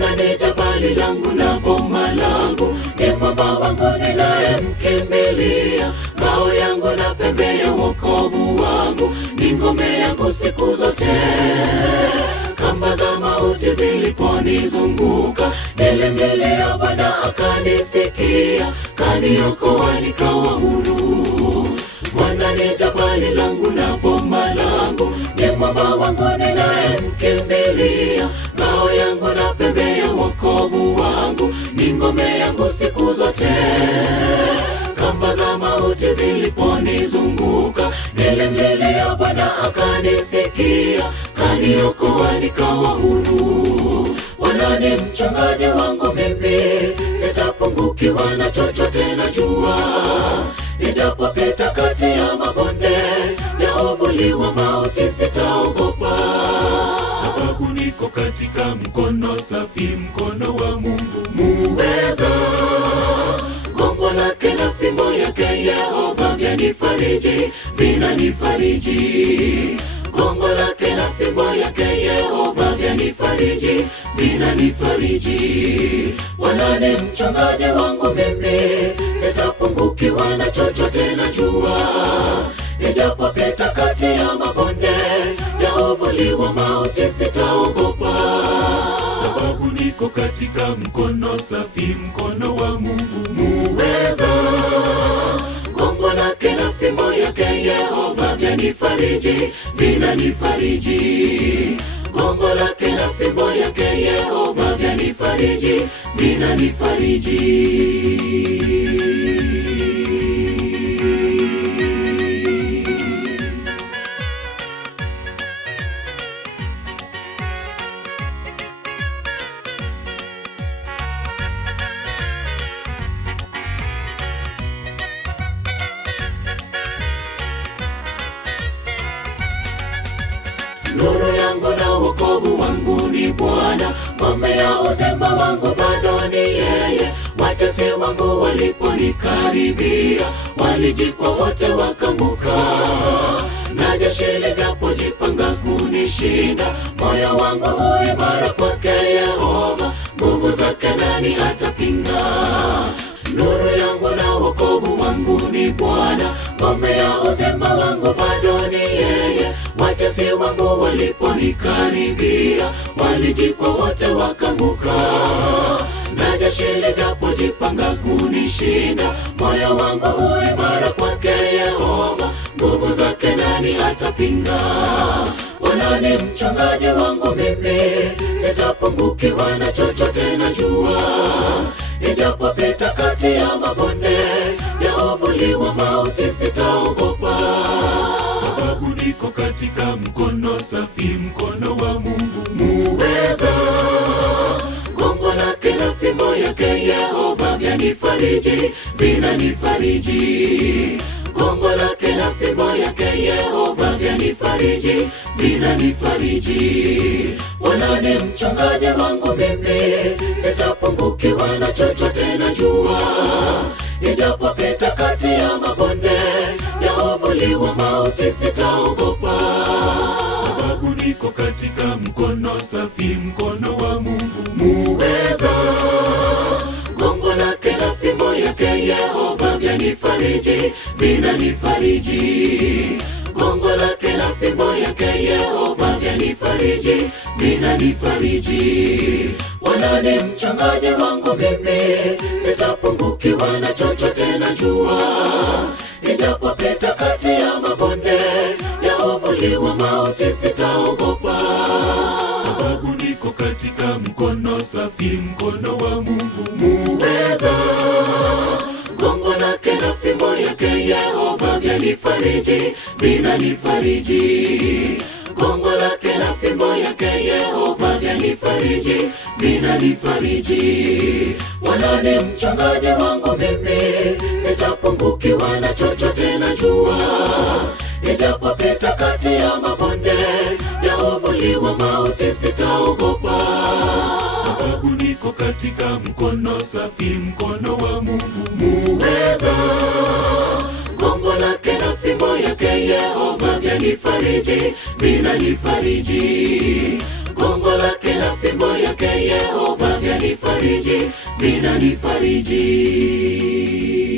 Bwana ni jabali langu na boma langu, ni mwamba wangu ninayemkimbilia, ngao yangu na pembe ya wokovu wangu, ni ngome yangu siku zote. Kamba za mauti ziliponizunguka, nilimlilia Bwana akanisikia, kaniokoa nikawa huru. Bwana ni jabali langu na boma langu, ni mwamba wangu ninayemkimbilia, ngao yangu na pembe ya wokovu wangu, ni ngome yangu siku zote. Kamba za mauti ziliponizunguka, nilimlilia Bwana akanisikia, kaniokoa nikawa huru. Bwana ni mchungaji wangu mimi, sitapungukiwa na chochote. Najua nijapopita kati ya mabonde ya uvuli wa mauti, sitaogopa, sababu niko katika mkono safi, mkono wa Mungu muweza. Gongo lake na fimbo yake Yehova vyanifariji, vinanifariji. Gongo lake na fimbo yake Yehova vyanifariji, vinanifariji. Bwana ni mchungaji wangu mimi, sitapungukiwa na chochote. Najua nijapopita kati ya mabonde ya uvuli wa mauti, sitaogopa, sababu niko katika mkono safi, mkono wa Mungu muweza. Gongo lake na fimbo yake Yehova vyanifariji, vinanifariji. Gongo lake na fimbo yake Yehova vyanifariji, vinanifariji. Nuru yangu na wokovu wangu ni Bwana, ngome ya uzima wangu bado ni yeye. Watesi wangu waliponikaribia, walijikwa wote wakanguka. Na jeshi lijapojipanga kunishinda, moyo wangu huimara kwake Yehova, nguvu zake nani atapinga? Nuru yangu na wokovu wangu ni Bwana, ngome ya uzima wangu bado ni yeye. Watesi wangu waliponikaribia, walijikwa wote wakanguka. Na jeshi lijapojipanga kunishinda, moyo wangu huimara kwake Yehova, nguvu zake nani atapinga? Bwana ni mchungaji wangu mimi, sitapungukiwa na chochote. Najua nijapopita kati ya mabonde ya uvuli wa mauti, sitaogopa, sababu niko katika mkono safi, mkono wa Mungu muweza. Gongo lake na fimbo yake Yehova vyanifariji, vinanifariji. Gongo lake na fimbo yake Yehova vyanifariji, vinanifariji. Bwana ni mchungaji wangu mimi, sitapungukiwa na chochote. Najua nijapopita kati ya mabonde ya uvuli wa mauti, sitaogopa, sababu niko katika mkono safi, mkono wa Mungu muweza. Gongo lake na fimbo yake Yehova vyanifariji, vinanifariji. Gongo lake na fimbo yake Yehova vyanifariji, vinanifariji. Bwana ni mchungaji wangu mimi, sitapungukiwa na chochote. Najua nijapopita kati ya mabonde ya uvuli wa mauti, sitaogopa, sababu niko katika mkono safi, mkono wa Mungu muweza. Gongo lake na fimbo yake Yehova vyanifariji, vinanifariji. Gongo lake na fimbo yake Yehova vyanifariji, vinanifariji. Bwana ni mchungaji wangu mimi, sitapungukiwa na chochote. Najua nijapopita kati ya mabonde ya uvuli wa mauti, sitaogopa, sababu niko katika mkono safi, mkono wa Mungu muweza. Gongo lake na fimbo yake Yehova vyanifariji, vinanifariji. gongo lake na fimbo yake Yehova vyanifariji, vinanifariji.